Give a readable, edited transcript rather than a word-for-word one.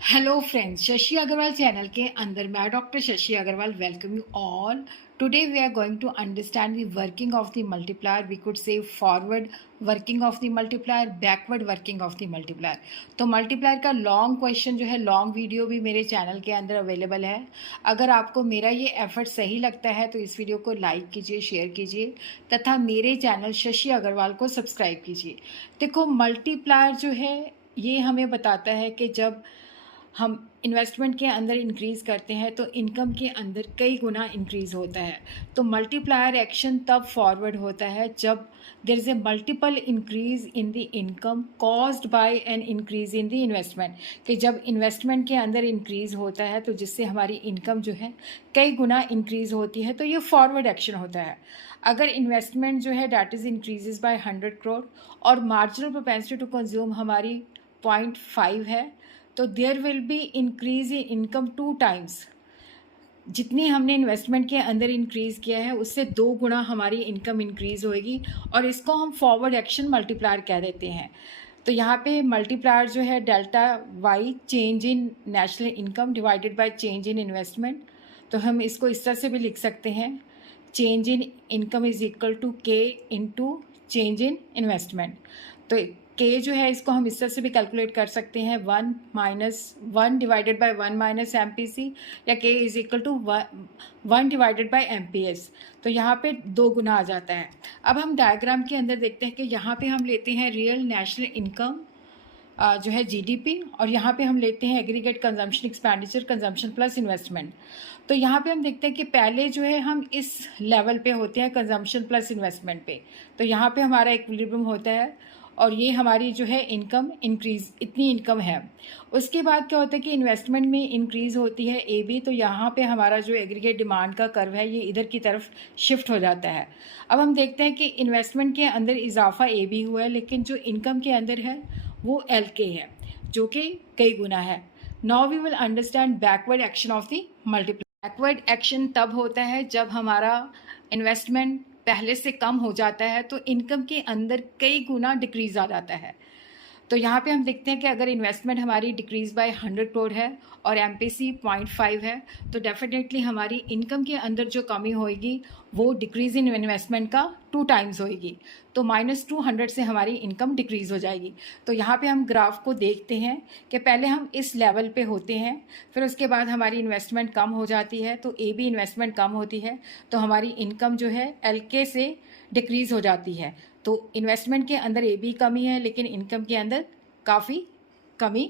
Hello friends, Shashi Agrawal channel के अंदर मैं doctor Shashi Agrawal welcome you all. Today we are going to understand the working of the multiplier. We could say forward working of the multiplier, backward working of the multiplier. तो multiplier का long question जो है, long video भी मेरे channel के अंदर available है. अगर आपको मेरा ये एफर्ट सही लगता है तो इस वीडियो को लाइक कीजिए, शेयर कीजिए तथा मेरे चैनल शशि अग्रवाल को सब्सक्राइब कीजिए. देखो, मल्टीप्लायर जो है ये हमें बताता है कि जब हम इन्वेस्टमेंट के अंदर इंक्रीज़ करते हैं तो इनकम के अंदर कई गुना इंक्रीज़ होता है. तो मल्टीप्लायर एक्शन तब फॉरवर्ड होता है जब there is a multiple increase in the income caused by an increase in the investment. कि जब इन्वेस्टमेंट के अंदर इंक्रीज़ होता है तो जिससे हमारी इनकम जो है कई गुना इंक्रीज़ होती है, तो ये फॉरवर्ड एक्शन होता है. अगर इन्वेस्टमेंट जो है that is increases by 100 crore और मार्जिनल प्रोपेंसिटी टू कंज्यूम हमारी 0.5 है, तो there will be increase in income 2 times. जितनी हमने इन्वेस्टमेंट के अंदर इंक्रीज़ किया है उससे 2 गुना हमारी इनकम इंक्रीज़ होएगी और इसको हम फॉरवर्ड एक्शन मल्टीप्लायर कह देते हैं. तो यहाँ पे मल्टीप्लायर जो है delta y, change in national income divided by change in investment. तो हम इसको इस तरह से भी लिख सकते हैं, change in income is equal to K into change in investment. तो के जो है इसको हम इस तरह से भी कैलकुलेट कर सकते हैं, 1 divided by 1 minus M P C, या K is equal to 1 divided by M P S. तो यहाँ पे 2 गुना आ जाता है. अब हम डायग्राम के अंदर देखते हैं कि यहाँ पे हम लेते हैं रियल नेशनल इनकम जो है जीडीपी, और यहाँ पे हम लेते हैं aggregate consumption expenditure, consumption plus investment. तो यहाँ पे हम देखते हैं कि पहले जो है हम इस लेवल पे होते हैं कंजम्पशन प्लस इन्वेस्टमेंट पे. तो यहाँ पे हमारा इक्विलिब्रियम होता है और ये हमारी जो है इनकम इंक्रीज, इतनी इनकम है. उसके बाद क्या होता है कि इन्वेस्टमेंट में इंक्रीज होती है ए बी. तो यहाँ पे हमारा जो एग्रीगेट डिमांड का कर्व है ये इधर की तरफ शिफ्ट हो जाता है. अब हम देखते हैं कि इन्वेस्टमेंट के अंदर इजाफा ए बी हुआ है, लेकिन जो इनकम के अंदर है वो एल के है, जो कि कई गुना है. Now we will understand backward action of the multiply. Backward action तब होता है जब हमारा इन्वेस्टमेंट पहले से कम हो जाता है तो इनकम के अंदर कई गुना डिक्रीज आ जाता है. तो यहाँ पे हम देखते हैं कि अगर इन्वेस्टमेंट हमारी डिक्रीज बाय 100 करोड़ है और एमपीसी 0.5 है, तो डेफिनेटली हमारी इनकम के अंदर जो कमी होएगी वो डिक्रीज इन इन्वेस्टमेंट का 2 टाइम्स होएगी. तो -200 से हमारी इनकम डिक्रीज हो जाएगी. तो यहाँ पे हम ग्राफ को देखते हैं कि पहले हम इस लेवल पे होते हैं, फिर उसके बाद हमारी इन्वेस्टमेंट कम हो जाती है, तो ए बी इन्वेस्टमेंट कम होती है, तो हमारी इनकम जो है एल के से डिक्रीज हो जाती है. तो इन्वेस्टमेंट के अंदर ए बी कमी है लेकिन इनकम के अंदर काफ़ी कमी